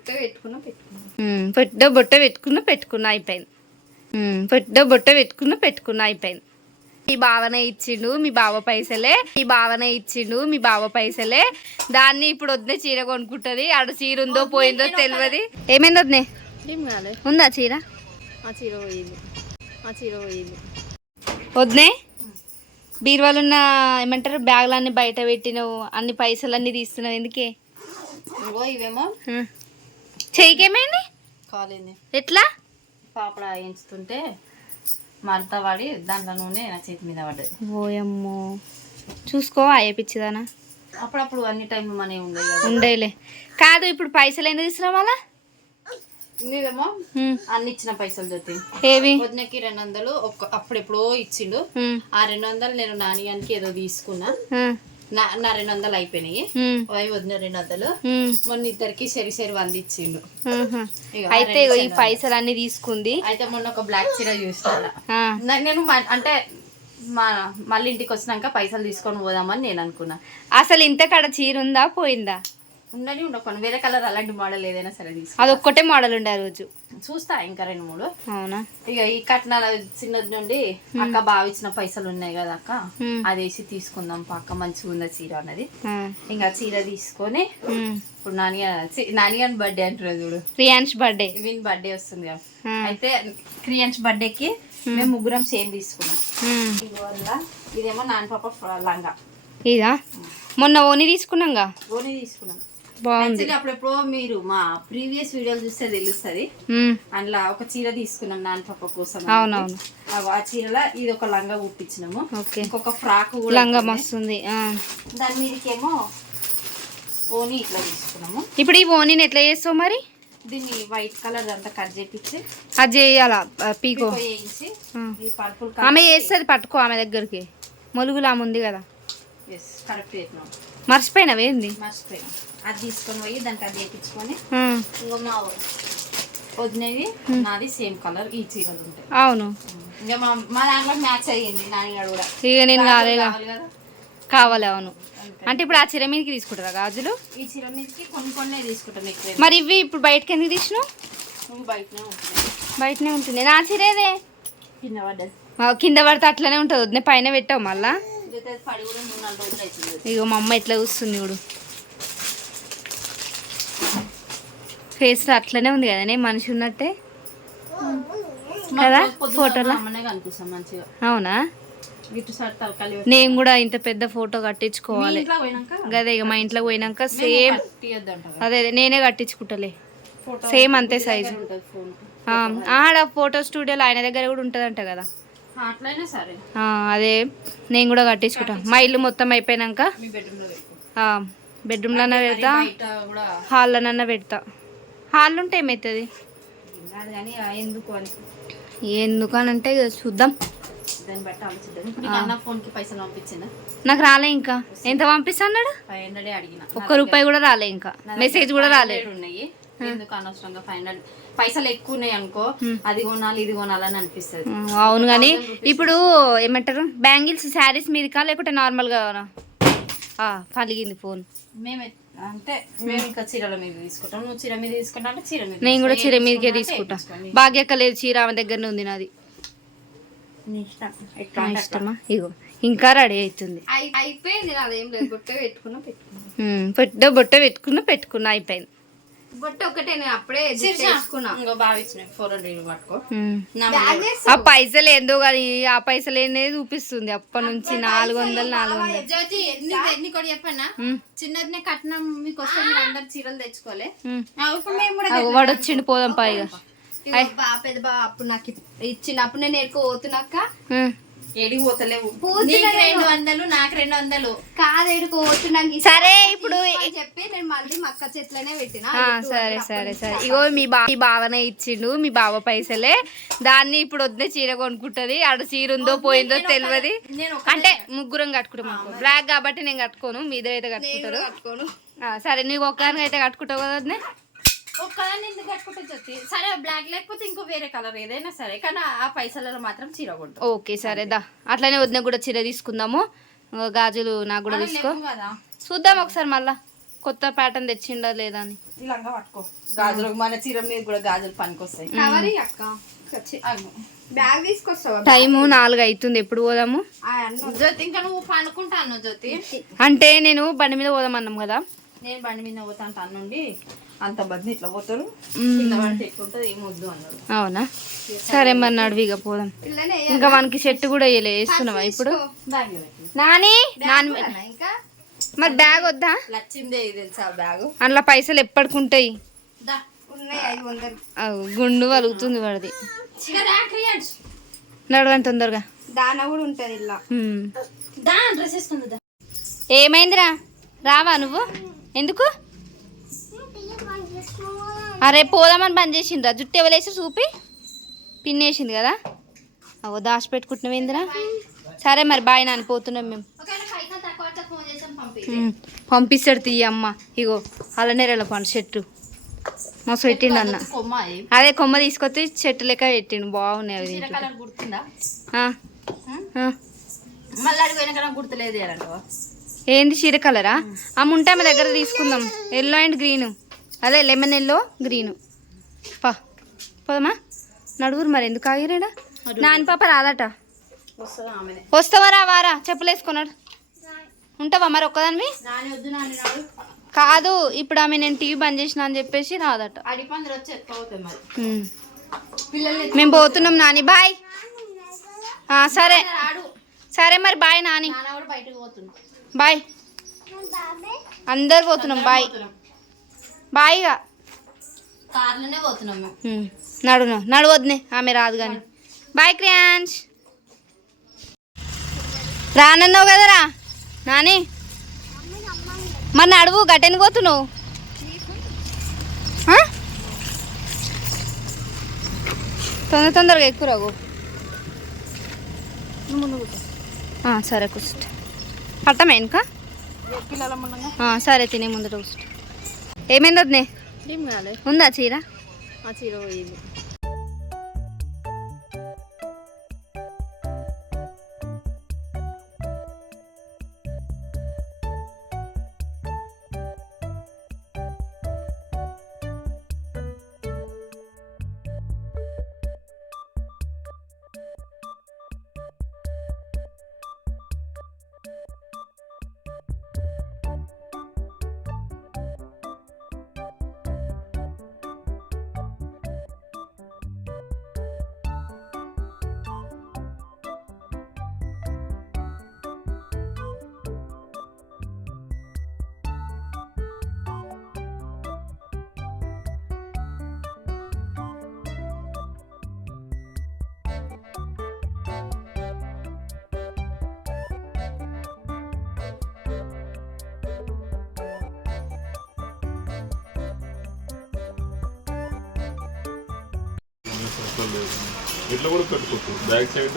బొట్ట పెట్టుకున్నా పెట్టుకున్నా. బొట్ట పెట్టుకున్న పెట్టుకున్న అయిపోయింది. పొట్ట బొట్ట పెట్టుకున్న పెట్టుకున్న అయిపోయింది. మీ బావనే ఇచ్చిండు మీ బావ పైసలే. మీ బావనే ఇచ్చిండు మీ బావ పైసలే. దాన్ని ఇప్పుడు వద్దే చీర కొనుక్కుంటది. ఆడ చీర ఉందో పోయిందో తెలియదు ఏమైంది వద్దే ఉందా చీర? ఆ చీర పోయింది. ఆ చీర పోయింది. వద్దే బీరువాలు ఉన్న ఏమంటారు బ్యాగులన్నీ బయట పెట్టినావు అన్ని పైసలన్నీ తీస్తున్నావు ఎందుకే? ఇవేమో. చెయ్యికేమైంది? కాలేంది. ఎట్లా? పాపడ వేయించుతుంటే మడత పడి దాంట్లో నూనె నా చేతి మీద పడ్డది. ఓయమ్మో. చూసుకో అయ్యే పిచ్చిదానా? అప్పుడప్పుడు అన్ని టైం మనీ కదా. ఉండేలే. కాదు ఇప్పుడు పైసలు ఎందుకు నీవేమో ఉమ్. అన్ని ఇచ్చిన పైసలు దొరికి ఏవి? వదినకి రెండు వందలు ఒక్క అప్పుడు ఎప్పుడో ఇచ్చిండు ఆ రెండు వందలు నేను నానియానికి ఏదో తీసుకున్నా. నా నా రెండు వందలు అయిపోయినాయి. అవి వదిన రెండు వందలు. మొన్న ఇద్దరికి సరి సరి వంద ఇచ్చిండు ఆహా. ఇగో ఆ అయితే ఈ. పైసలు అన్ని తీసుకుంది. అయితే మొన్న ఒక బ్లాక్ చీర చూసిన నేను అంటే మా మళ్ళీ ఇంటికి వచ్చినాక పైసలు తీసుకొని పోదామని నేను అనుకున్నా. అసలు ఇంత కాడ చీర ఉందా పోయిందా? ఉండని ఉండకొని వేరే కలర్ అలాంటి మోడల్ ఏదైనా సరే తీసుకో అది ఒక్కటే మోడల్ ఉండే ఆ రోజు. చూస్తా ఇంకా రెండు మూడు. అవునా? ఇక ఈ కట్నాల చిన్నది నుండి అక్క బాగా ఇచ్చిన పైసలు ఉన్నాయి కదా అక్క. అది వేసి తీసుకుందాం పక్క మంచిగా ఉంది చీర అన్నది. ఇంకా చీర తీసుకొని. ఇప్పుడు నాని నానియన్ బర్త్డే అంటారు చూడు. ప్రియాన్స్ బర్త్డే విన్ బర్త్డే వస్తుంది కదా. అయితే క్రియాన్స్ బర్త్డేకి మేము ముగ్గురం సేమ్ తీసుకున్నాం. ఇదేమో నాన్న పాప లంగా. ఇదా? మొన్న ఓని తీసుకున్నాంగా? ఓని తీసుకున్నాం. బాగుంది. అప్పుడెప్పుడో మీరు మా ప్రీవియస్ వీడియోలు చూస్తే తెలుస్తుంది. అందులో ఒక చీర తీసుకున్నాం నాన్న పాప కోసం అవునవును. ఆ- చీరలో ఇది ఒక లంగా కుట్టించినాము. ఇంకొక ఫ్రాక్ కూడా లంగా ఆ. దాని మీదకేమో ఓని ఇట్లా తీసుకున్నాము. ఇప్పుడు ఈ ఓనీని ఎట్లా చేస్తావు మరి? దీన్ని వైట్ కలర్ అంతా కట్ చేపించి అది చేయాలా? పీకో. ఆమె చేస్తుంది పట్టుకో ఆమె దగ్గరికి. మొలుగులు ఆమె ఉంది కదా మర్చిపోయినావేంది మర్చిపోయాం అది తీసుకొని పోయి దానికి అది వేయించుకొని ఇంకో మా వదినవి నాది సేమ్ కలర్ ఈ చీరలు ఉంటాయి. అవును. ఇంకా మా మా దాంట్లో మ్యాచ్ అయ్యింది నాన్నగారు కూడా. ఇక నేను కావాలి కదా. కావాలి అవును. అంటే ఇప్పుడు ఆ చీర మీదకి తీసుకుంటారా గాజులు? ఈ చీర మీదకి కొన్ని కొన్ని తీసుకుంటాను ఎక్కువ. మరి ఇవి ఇప్పుడు బయటకి ఎందుకు తీసినావు? బయటనే ఉంటుంది బయటనే ఉంటుంది. నా చీరేదే కింద పడ్డది. కింద పడితే అట్లనే ఉంటుంది. వద్దే పైన పెట్టావు మళ్ళా? ఇగో మా అమ్మ ఎట్లా చూస్తుంది ఇప్పుడు ఫేస్ అట్లనే ఉంది కదనే మనిషి ఉన్నట్టే? కదా ఫోటోలో అవునా? నేను కూడా ఇంత పెద్ద ఫోటో కట్టించుకోవాలి. గదే ఇక మా ఇంట్లో పోయినాక సేమ్ అదే అదే నేనే కట్టించుకుంటలే. సేమ్ అంతే సైజు ఆడ ఫోటో స్టూడియోలో ఆయన దగ్గర కూడా ఉంటుందంట కదా. అదే నేను కూడా కట్టించుకుంటా. మా ఇల్లు మొత్తం అయిపోయినాక బెడ్రూమ్లోనే పెడతా. హాల్లోనన్నా పెడతా. హాల్ ఉంటే ఏమవుతుంది ఎందుకు అని. ఇక చూద్దాం. నీకు రాలే ఇంకా. ఎంత పంపిస్తాడు ఒక్క రూపాయి కూడా రాలే ఇంకా. మెసేజ్ కూడా రాలేదు 500 ఉన్నాయి. ఎందుకు అనవసరంగా ఫైవ్ హండ్రెడ్ పైసలు ఎక్కువ ఉన్నాయి అనుకో అది కొనాలి ఇది కొనాలని అనిపిస్తుంది. అవును కానీ ఇప్పుడు ఏమంటారు? బ్యాంగిల్స్ శారీస్ మీదకా లేకుంటే నార్మల్గా పలిగింది ఫోన్ మేము ఎట్- అంటే మేము ఇంకా చీరల మీద తీసుకుంటాం. నువ్వు చీర మీద తీసుకుంటా అంటే చీర మీద నేను కూడా. చీర మీదకే తీసుకుంటా భాగ్యక్క లేదు చీర ఆమె దగ్గరనే ఉంది నాది. ఇష్టమా? ఇగో ఇంకా రెడీ అవుతుంది అయిపోయింది నాదేం లేదు. బొట్ట పెట్టుకున్నా బొట్ట పెట్టుకున్న పెట్టుకున్న అయిపోయింది. బొట్ట ఒకటే నేను అప్పుడే చేసుకున్నా. ఇంకో బాగా ఇచ్చిన ఫోర్ హండ్రెడ్ పట్టుకో. ఆ పైసలు ఏందో కానీ ఆ పైసలు ఏందే చూపిస్తుంది. అప్పటి నుంచి నాలుగు వందలు నాలుగు వందలు. జ్యోతి ఎన్ని కూడా చెప్పానా? ఉమ్, చిన్నదినే కట్నం మీకు వస్తే మీరు అందరు చీరలు తెచ్చుకోలే. వాడు వచ్చిండు పోదాం పైగా పెద్ద బా అప్పుడు నాకు ఇచ్చినప్పుడు నేను ఎడుకో పోతున్నాక. ఏడికి పోతలేవు నీకు రెండు వందలు నాకు రెండు వందలు. కాదు ఎడుకో పోతున్నాక సరే ఇప్పుడు చెప్పి నేను మళ్ళీ మక్క చెట్లనే పెట్టిన. సరే సరే సరే. ఇగో మీ బా మీ బావనే ఇచ్చిండు మీ బావ పైసలే. దాన్ని ఇప్పుడు వద్దే చీర కొనుక్కుంటది. ఆడ చీర ఉందో పోయిందో తెలియదు అంటే ముగ్గురం కట్టుకుంటాం బ్లాక్ కాబట్టి నేను కట్టుకోను మీ ఇద్దరు అయితే కట్టుకుంటారు. కట్టుకోను. ఆ, సరే నీకు ఒక్కదానికి అయితే కట్టుకుంటావు కదా వదినే? ఒక్కదాన్ని ఎందుకు కట్టుకుంటే జ్యోతి? సరే బ్లాక్ లేకపోతే ఇంకో వేరే కలర్ ఏదైనా సరే కానీ ఆ పైసలలో మాత్రం చీర కొంటాం. ఓకే సరే దా. అట్లనే వదిన కూడా చీర తీసుకుందాము. గాజులు నాకు కూడా తీసుకో. చూద్దాం ఒకసారి మళ్ళా. కొత్త ప్యాటర్న్ తెచ్చిండా లేదా అని. ఈ లంగా పట్టుకో. గాజులు మన చీర మీద కూడా గాజులు పనికొస్తాయి. కవరి అక్క. బ్యాగ్ తీసుకొస్తావా? టైము నాలుగు అవుతుంది ఎప్పుడు పోదాము? ఆ అన్న. జ్యోతి ఇంకా నువ్వు జ్యోతి. అంటే నేను బండి మీద పోదామన్నాం కదా. నేను బండి మీద పోతాను తన నుండి అంత ఇట్లా పోతారు. అవునా? సరే. మరి నడువు ఇక పోదాం. ఇంకా మనకి చెట్టు కూడా వేయలే వేస్తున్నావా ఇప్పుడు? నాని? నాని మరి బ్యాగ్ వద్దా? అందులో పైసలు ఎప్పటికుంటాయి? గుండు వలుగుతుంది వాడిది. నడవండి తొందరగా. దాన కూడా ఉంటది ఇలా. ఏమైందిరా? రావా నువ్వు? ఎందుకు? అరే పోదామని బంద్ చేసిండ్రా. జుట్టు ఎవలేసి చూపి. పిన్నేసింది కదా. అవో దాచి పెట్టుకుంటున్నావేందిరా సరే మరి బాయ్ నాని పోతున్నాం మేము. పంపిస్తాడు తీయ అమ్మ. ఇగో అల్లనేరల పండు చెట్టు. మస్తు పెట్టిండు అన్న. అదే కొమ్మ తీసుకొచ్చి చెట్టు లెక్క పెట్టిండు. బాగున్నాయి అవి ఏంది చీర కలరా? ఆ ముంటే ఆమె దగ్గర తీసుకుందాం. Yellow and green. అదే లెమన్ ఎల్లో గ్రీన్. పా పోదమ్మా. నడుగురు మరి ఎందుకు ఆగిరేడా నాని పాప రాదట. వస్తావా రావారా చెప్పులు వేసుకున్నాడు ఉంటావా మరి ఒక్కదానివి? నాని వద్దు నాని నాడు కాదు ఇప్పుడు ఆమె నేను టీవీ బంద్ చేసిన అని చెప్పేసి రాదట. మేము పోతున్నాం నాని బాయ్. సరే. సరే మరి బాయ్ నాని. బాయ్. అందరు పోతున్నాం బాయ్. బాయ్గా. కార్లోనే పోతున్నాం మేము. ఉమ్, నడును నడవద్దునే ఆమె రాదు కానీ. బాయ్ క్రియాన్స్ రానన్నావు కదరా నాని. మరి నడువు గట్టెని పోతున్నావు? తొందర తొందరగా ఎక్కువ రాగు సరే కూర్చుంటా. పట్టమా ఇంకా సరే తినే ముందర కూర్చుంటా. ఏమైంది కాలే. ఉందా చీర? ఆ చీర పోయింది. అవసరం లేదు ఇట్లా కూడా పెట్టుకోవచ్చు. బ్యాక్ సైడ్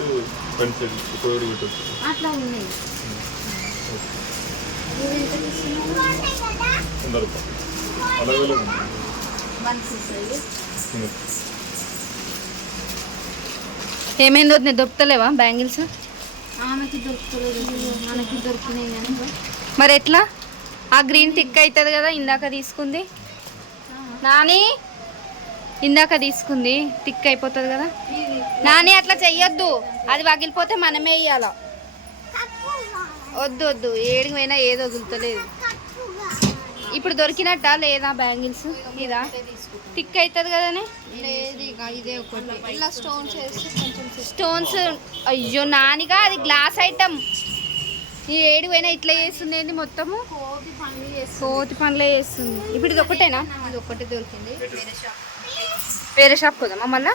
ఫ్రంట్ సైడ్ కూడా పెట్టచ్చు. అట్లా ఉన్నాయి వంద రూపాయలు. అలాగే ఏమైంది దొరుకుతలేవా బ్యాంగిల్స్? ఆమెకి దొరుకుతలేదు. మనకి దొరికినాయి కానీ మరి ఎట్లా? ఆ గ్రీన్ టిక్ అవుతుంది కదా ఇందాక తీసుకుంది. నాని? ఇందాక తీసుకుంది టిక్ అయిపోతుంది కదా? నాని అట్లా చెయ్యొద్దు. అది పగిలిపోతే మనమే ఇయ్యాల. వద్దు వద్దు. ఏడికి పోయినా ఏది వదులుతలేదు. ఇప్పుడు దొరికినట్టా లేదా బ్యాంగిల్స్? ఇదా? టిక్ అవుతుంది కదనే? స్టోన్స్ అయ్యో నానిగా అది గ్లాస్ ఐటమ్. ఈ ఏడు పోయినా ఇట్లా చేస్తుంది ఏంది మొత్తము? కోతి పనులు చేస్తుంది. ఇప్పుడు ఇది ఒకటేనా ఇది ఒకటి దొరికింది. వేరే షాప్. పోదామా మళ్ళా?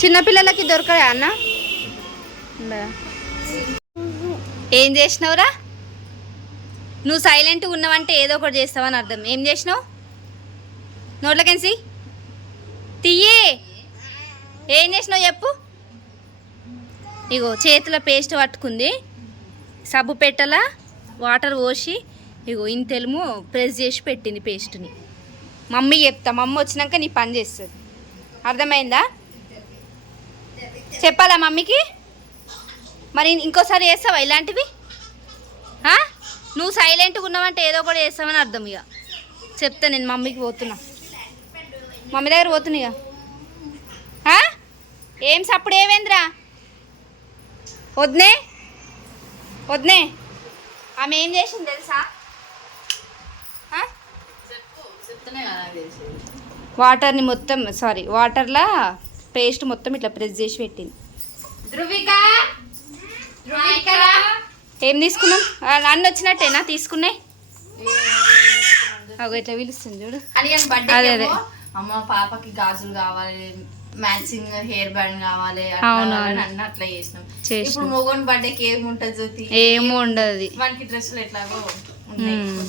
చిన్నపిల్లలకి దొరకదా అన్న? ఏం చేసినావురా? నువ్వు సైలెంట్ ఉన్నావంటే ఏదో ఒకటి చేస్తావని అర్థం. ఏం చేసినావు? నోట్లకెన్సి తీయే. ఏం చేసినావు చెప్పు? ఇగో చేతిలో పేస్ట్ పట్టుకుంది. సబ్బు పెట్టల వాటర్ పోసి ఇగో ఇంతెలుము ప్రెస్ చేసి పెట్టింది పేస్ట్ని. మమ్మీ చెప్తా మమ్మీ వచ్చినాక నీ పని చేస్తుంది. అర్థమైందా? చెప్పాలా మమ్మీకి? మరి ఇంకోసారి చేస్తావా ఇలాంటివి? నువ్వు సైలెంట్గా ఉన్నావంటే ఏదో కూడా చేస్తామని అర్థం ఇక చెప్తా నేను మమ్మీకి పోతున్నా. మమ్మీ దగ్గర పోతున్నా ఇక ఏం సప్పుడు ఏవేంద్రా వద్నే. వద్నే. ఆమె ఏం చేసింది తెలుసా. వాటర్ని మొత్తం సారీ వాటర్లా పేస్ట్ మొత్తం ఇట్లా ప్రెస్ చేసి పెట్టింది. ధృవిక! ఏం తీసుకున్నాం? ఆ, అన్న వచ్చినట్టేనా? తీసుకున్నాయి? అగో ఇట్లా పిలుస్తుంది చూడు. అదే, అదే. అమ్మ పాపకి గాజులు కావాలి. మ్యాచింగ్ హెయిర్ బ్యాండ్ కావాలి. అన్ని అట్లా చేసినాం. ఇప్పుడు మొగోని బర్త్డేకి ఏమి ఉంటుంది జ్యోతి ఏమో ఉండదు వానికి డ్రెస్సులు ఎట్లాగో ఉన్నాయి మ్మ్.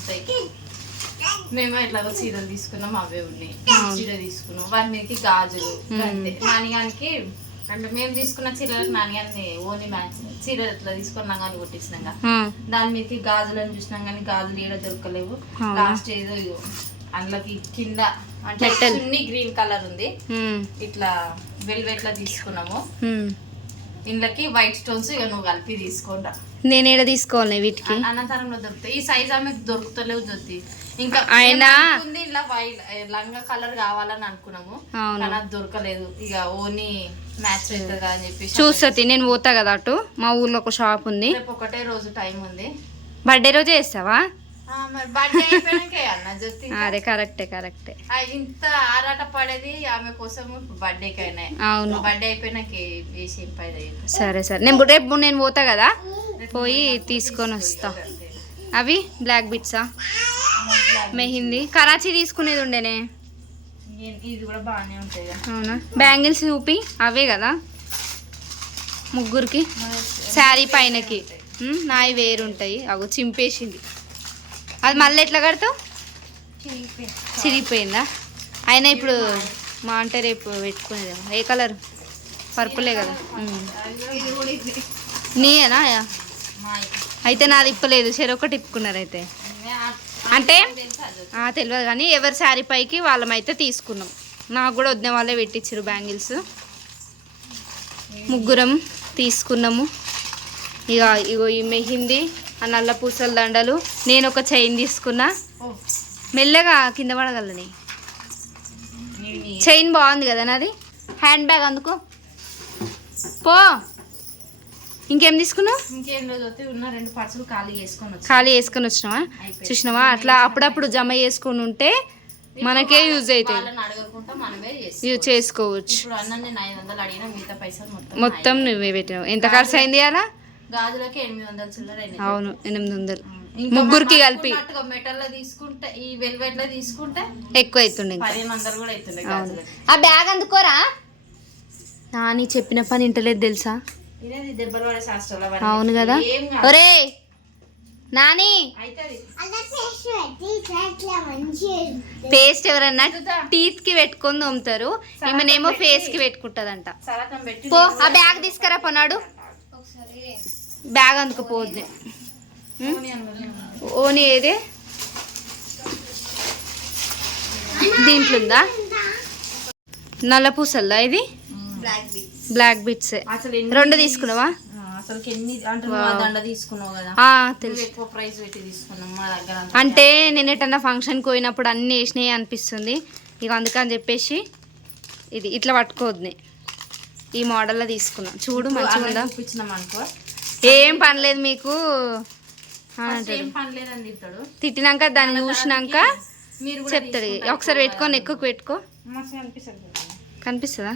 ఎట్లాగో చీరలు తీసుకున్నాం అవే ఉన్నాయి. చీర తీసుకున్నాం వాటి మీదకి గాజులు. అంతే నానిగానికి అంటే మేము తీసుకున్న చీరలకు నానిగాన్ని ఓన్లీ మ్యాచ్ చీర ఎట్లా తీసుకున్నాం కానీ కొట్టించినాం కదా. ఆ, దాని మీదకి గాజులను చూసినాం కానీ గాజులు ఏడ దొరకలేవు? లాస్ట్ ఏదో అందులోకి కింద అంటే. చున్నీ గ్రీన్ కలర్ ఉంది. ఇట్లా వెల్వెట్ లా తీసుకున్నాము. ఇందులోకి వైట్ స్టోన్స్ ఇక నువ్వు కలిపి తీసుకోండా నేను ఏడ తీసుకోవాలి వీటికి? అనంతరంలో దొరుకుతాయి. ఈ సైజ్ ఆమె దొరుకుతలేవు దొరుకుతాయి ఇంకా అనుకుంది ఇలా వైట్ లంగా కలర్ కావాలని అనుకున్నాము. కానీ అది దొరకలేదు. ఇక ఓన్లీ మ్యాచ్ అవుతుంది అని చెప్పేసి చూస్తుంది నేను పోతా కదా అటు. మా ఊర్లో ఒక షాప్ ఉంది. ఒకటే రోజు టైం ఉంది. బర్త్డే రోజే చేస్తావా? అదే కరెక్టే కరెక్టే. ఇంత ఆరాట పడేది ఆమె కోసం అవును. బర్త్డే అయిపోయినాక సరే సరే. నేను రేపు నేను పోతా కదా? పోయి తీసుకొని వస్తా. అవి? బ్లాక్ బిట్సా? మెహిందీ? కరాచీ తీసుకునేది ఉండేనే ఇది కూడా బాగానే ఉంటాయి కదా. అవునా? బ్యాంగిల్స్ చూపి. అవే కదా? ముగ్గురికి. శారీ పైనకి. నాయి వేరుంటాయి. అగో చింపేసింది. అది మళ్ళీ ఎట్లా కడతావు? చిరిగిపోయిందా. అయినా ఇప్పుడు మా అంటే రేపు పెట్టుకునేది ఏ కలర్? పర్పులే కదా. నీయేనా. అయితే నాది ఇప్పలేదు. చెరొకటి ఇప్పుకున్నారు అయితే. అంటే? తెలియదు కానీ ఎవరి శారీ పైకి వాళ్ళమైతే తీసుకున్నాం. నాకు కూడా వద్ద వాళ్ళే పెట్టించారు బ్యాంగిల్స్. ముగ్గురం తీసుకున్నాము. ఇక ఇగో ఈ మెహిందీ ఆ నల్ల పూసల దండలు నేను ఒక చైన్ తీసుకున్నా. మెల్లగా కింద పడగలని. చైన్ బాగుంది కదా నాది? హ్యాండ్ బ్యాగ్ అందుకో. పో. ఇంకేం తీసుకున్నావు? ఇంకేం రోజు వస్తే ఉన్న రెండు పర్సులు ఖాళీ చేసుకొని ఖాళీ వచ్చినావా? చూసినావా? అట్లా అప్పుడప్పుడు జమ చేసుకొని ఉంటే మనకే యూజ్ అవుతాయి యూజ్ చేసుకోవచ్చు. మొత్తం నువ్వే పెట్టినావు. ఎంత ఖర్చు అయింది అలా. గాజులకి ఎనిమిది వందలు చిల్లర. అవును ఎనిమిది వందలు ఇంకా ముగ్గురికి కలిపి మెటల్లో తీసుకుంటే ఈ వెల్వెట్లో తీసుకుంటే ఎక్కువ అవుతుండే ఇంకా. పదిహేను వందలు కూడా ఆ బ్యాగ్ అందుకోరా? నాని చెప్పిన పని ఇంటలేదు తెలుసా. అవును కదా. ఒరే నాని. పేస్ట్ ఎవరన్నా టీత్కి పెట్టుకొని తోముతారు. ఈమెనేమో ఫేస్కి పెట్టుకుంటదంట. పో ఆ బ్యాగ్ తీసుకురా పోనాడు. బ్యాగ్ అందుకుపోద్ది. ఓని ఏదే? దీంట్లో ఉందా నల్ల పూసల్దా ఇది బ్లాక్ బిట్స్ రెండు తీసుకున్నావా? అంటే నేను ఎటన్నా ఫంక్షన్కి పోయినప్పుడు అన్నీ వేసినాయి అనిపిస్తుంది. ఇక అందుకని చెప్పేసి ఇది ఇట్లా పట్టుకోవద్దు. ఈ మోడల్లో తీసుకున్నా. చూడు మంచిగా ఉందా ఏం పనిలేదు మీకు? తిట్టినాక దాన్ని చూసినాక మీరు కూడా చెప్తాడు. ఒకసారి పెట్టుకో నెక్కుకు పెట్టుకో. కనిపిస్తుందా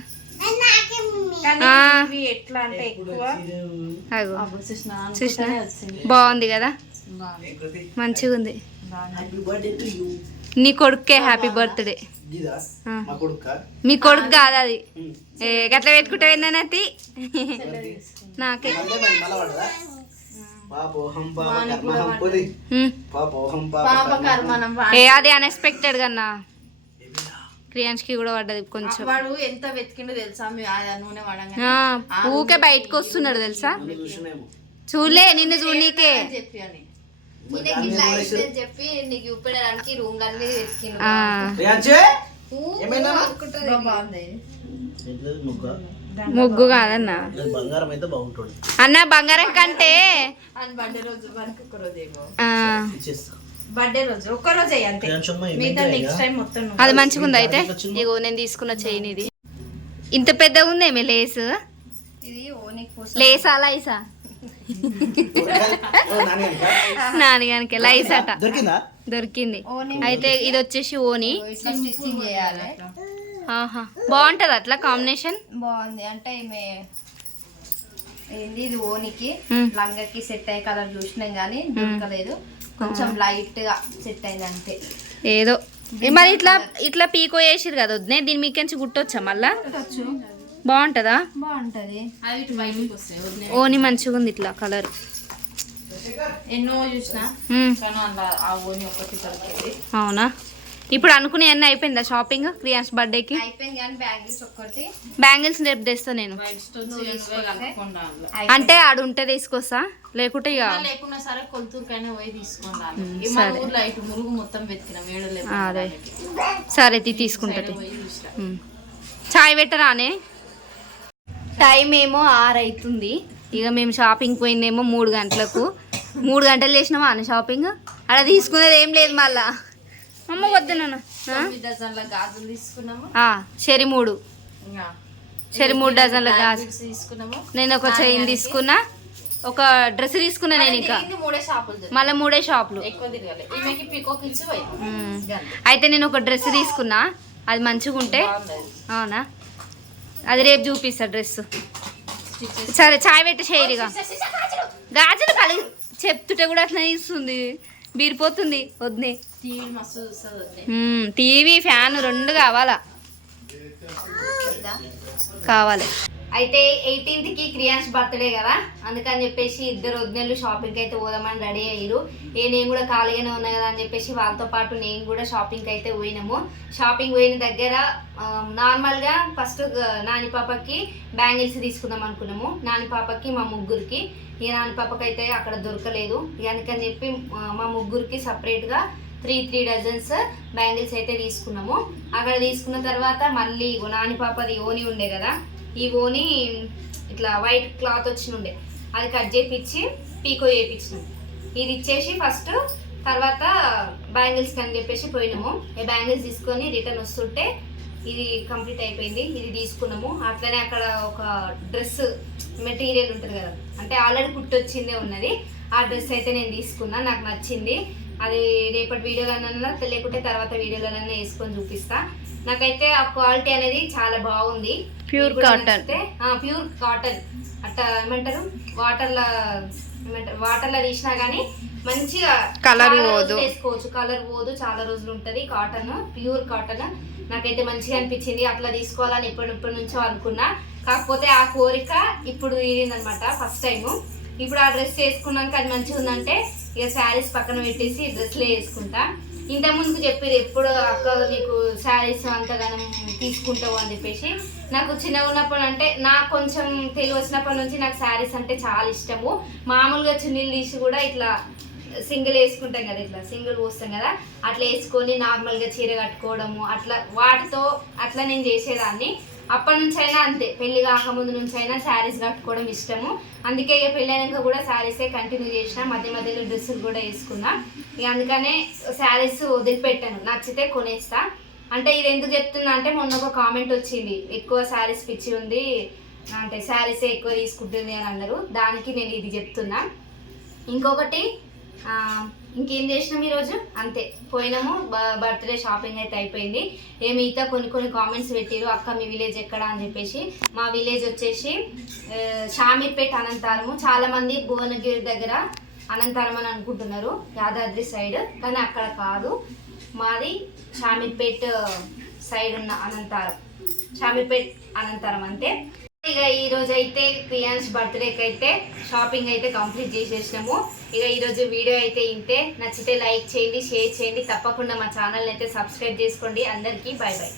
చూసినా బాగుంది కదా? బాగుంది. మంచిగా ఉంది. నీ కొడుకే హ్యాపీ బర్త్డే మా కొడుక? మీ కొడుకు కాదు అది. ఏ గట్ల పెట్టుకుంటే ఏందనతి నాకే. ఏ అది అన్ఎక్స్పెక్టెడ్ కన్నా. క్రియాన్స్కి కూడా పడ్డది కొంచెం. వాడు ఎంత వెతికిండో తెలుసా? నూనె ఊకే బయటకు వస్తున్నాడు తెలుసా? చూడలే నిన్ను చూడనీకే. అని చెప్పి నీకు చూపించడానికి రూమ్ వెతికిండు ముగ్గ కాదన్నా. నేను బంగారం అయితే బాగుంటుంది. అన్న బంగారం కంటే అని బర్త్డే రోజు మనకి ఒక రోజు ఏమో. ఆ, ఇచ్చేస్తా. బర్త్డే రోజు ఒక్క రోజే అంతే. కొంచెం మిగతా ఏమైంది నెక్స్ట్ టైం మొత్తం నువ్వు. అది మంచిగా ఉంది అయితే? ఇగో నేను తీసుకున్న చైన్ ఇది. ఇంత పెద్దగా ఉందేమే లేస్? లేసా లైసా? నాన్నగానికి లైస్ అట దొరికిందా? దొరికింది. ఓని అయితే ఇది వచ్చేసి ఓని. బాగుంటది అట్లా కాంబినేషన్? బాగుంది. అంటే ఈమె ఏంది ఇది ఓనికి. లంగకి సెట్ అయ్యే కలర్ చూసినాం కానీ దొరకలేదు. కొంచెం లైట్గా సెట్ అయింది అంతే. ఏదో. మరి ఇట్లా ఇట్లా పీకో వేసిరు కదా వద్దే దీని మీకెంచి గుట్టొచ్చా మళ్ళా? బాగుంటదా? బాగుంటది. ఓని మంచిగా ఉంది ఇట్లా కలర్. ఎన్నో చూసిన అవునా? ఇప్పుడు అనుకునే అన్నీ అయిపోయిందా షాపింగ్ క్రియాన్స్ బర్త్డేకి? బ్యాంగిల్స్ ఒక్కటి. బ్యాంగిల్స్ రేపు తెస్తా నేను. అంటే. ఆడు ఉంటే తీసుకొస్తా. లేకుంటే ఇక అదే. సరే తీ తీసుకుంటది. చాయ్ పెట్టరానే? టైం ఏమో ఆరు అవుతుంది ఇక మేము షాపింగ్ పోయిందేమో మూడు గంటలకు. మూడు గంటలు చేసినామా అన్న షాపింగ్? అలా తీసుకునేది ఏం లేదు మళ్ళా. అమ్మ వద్దు నాన్న. గాజులు తీసుకున్నాము. షరి మూడు. షరి మూడు డజన్ల గాజు. తీసుకున్నాము? నేను ఒక చైన్ తీసుకున్నా. ఒక డ్రెస్ తీసుకున్నా నేను ఇంకా. మళ్ళీ మూడే షాపులు. అయితే నేను ఒక డ్రెస్ తీసుకున్నా. అది మంచిగా ఉంటే. అవునా? అది రేపు చూపిస్తా డ్రెస్. సరే చాయ్ పెట్టి చేయరిగా గాజులు. గాజులు కలి చెప్తుంటే కూడా అట్లా ఇస్తుంది. బీరిపోతుంది. వద్దే. టీవీ ఫ్యాన్ రెండు కావాలా? కావాలి. అయితే ఎయిటీన్త్కి క్రియాన్స్ బర్త్డే కదా అందుకని చెప్పేసి ఇద్దరు వదినలు షాపింగ్ అయితే పోదామని రెడీ అయ్యారు. ఏ నేను కూడా ఖాళీగానే ఉన్నా కదా అని చెప్పేసి వాళ్ళతో పాటు నేను కూడా షాపింగ్ అయితే పోయినాము. షాపింగ్ పోయిన దగ్గర నార్మల్గా ఫస్ట్ నాని పాపకి బ్యాంగిల్స్ తీసుకుందాం అనుకున్నాము. నాని పాపకి మా ముగ్గురికి. ఈ నాని పాపకి అయితే అక్కడ దొరకలేదు. అందుకని చెప్పి మా ముగ్గురికి సపరేట్గా త్రీ త్రీ డజన్స్ బ్యాంగిల్స్ అయితే తీసుకున్నాము. అక్కడ తీసుకున్న తర్వాత మళ్ళీ నాని పాపది ఓని ఉండే కదా ఈ ఓని ఇట్లా వైట్ క్లాత్ వచ్చి ఉండే అది కట్ చేపించి పీకో చేయించినాం ఇది ఇచ్చేసి ఫస్ట్ తర్వాత బ్యాంగిల్స్ అని చెప్పేసి పోయినాము. ఈ బ్యాంగిల్స్ తీసుకొని రిటర్న్ వస్తుంటే ఇది కంప్లీట్ అయిపోయింది. ఇది తీసుకున్నాము. అట్లనే అక్కడ ఒక డ్రెస్ మెటీరియల్ ఉంటుంది కదా. అంటే ఆల్రెడీ కుట్టొచ్చిందే ఉన్నది. ఆ డ్రెస్ అయితే నేను తీసుకున్నా. నాకు నచ్చింది. అది రేపటి వీడియోలన్నా లేకుంటే తర్వాత వీడియోలన్నా వేసుకొని చూపిస్తాను నాకైతే ఆ క్వాలిటీ అనేది చాలా బాగుంది. నచ్చితే, ఆ ప్యూర్ కాటన్ అట్లా ఏమంటారు? వాటర్లో ఏమంటారు? వాటర్లో తీసినా కానీ మంచిగా పోదు. రోజులు వేసుకోవచ్చు. కలర్ పోదు చాలా రోజులు ఉంటది కాటన్ ప్యూర్ కాటన్ నాకైతే మంచిగా అనిపించింది. అట్లా తీసుకోవాలని ఎప్పటి నుంచో అనుకున్నా. కాకపోతే ఆ కోరిక ఇప్పుడు తీరిందనమాట ఫస్ట్ టైం ఇప్పుడు ఆ డ్రెస్ వేసుకున్నాక అది మంచిగా ఉందంటే ఇక శారీస్ పక్కన పెట్టేసి డ్రెస్లే వేసుకుంటా. ఇంత ముందుకు చెప్పారు ఎప్పుడు అక్క నీకు శారీస్ అంతగానం తీసుకుంటావు అని చెప్పేసి. నాకు చిన్నగా ఉన్నప్పుడు అంటే నాకు కొంచెం తెలివి వచ్చినప్పటి నుంచి నాకు శారీస్ అంటే చాలా ఇష్టము. మామూలుగా చున్నీలు తీసి కూడా ఇట్లా సింగిల్ వేసుకుంటాం కదా ఇట్లా సింగిల్ పోస్తాం కదా. అట్లా వేసుకొని నార్మల్గా చీర కట్టుకోవడము అట్లా వాటితో అట్లా నేను చేసేదాన్ని. అప్పటి నుంచి అయినా అంతే. పెళ్ళి కాకముందు నుంచి అయినా శారీస్ కట్టుకోవడం ఇష్టము. అందుకే ఇక పెళ్ళైనాక కూడా శారీసే కంటిన్యూ చేసిన. మధ్య మధ్యలో డ్రెస్సులు కూడా వేసుకున్నా. ఇక అందుకనే శారీస్ వదిలిపెట్టాను. నచ్చితే కొనేస్తా. అంటే ఇది ఎందుకు చెప్తున్నా అంటే మొన్న ఒక కామెంట్ వచ్చింది. ఎక్కువ శారీస్ పిచ్చి ఉంది. అంటే శారీసే ఎక్కువ తీసుకుంటుంది అని అన్నారు. దానికి నేను ఇది చెప్తున్నా. ఇంకొకటి ఇంకేం చేసినాం ఈరోజు? అంతే. పోయినాము. బర్త్డే షాపింగ్ అయితే అయిపోయింది. ఏ మిగతా కొన్ని కొన్ని కామెంట్స్ పెట్టారు. అక్క మీ విలేజ్ ఎక్కడ అని చెప్పేసి. మా విలేజ్ వచ్చేసి షామీర్పేట్ షామీర్పేట అనంతారము. చాలామంది భువనగిరి దగ్గర అనంతారం అని అనుకుంటున్నారు. యాదాద్రి సైడ్. కానీ అక్కడ కాదు. మాది షామీర్పేట్ సైడ్ ఉన్న అనంతారం. షామీర్పేట్ అనంతారం అంతే. ఇక ఈ రోజు అయితే క్రియాన్స్ బర్త్డేకి అయితే షాపింగ్ అయితే కంప్లీట్ చేసేసినాము. ఇక ఈరోజు వీడియో అయితే ఇంతే. నచ్చితే లైక్ చేయండి షేర్ చేయండి. తప్పకుండా మా ఛానల్ అయితే సబ్స్క్రైబ్ చేసుకోండి. అందరికీ బాయ్ బాయ్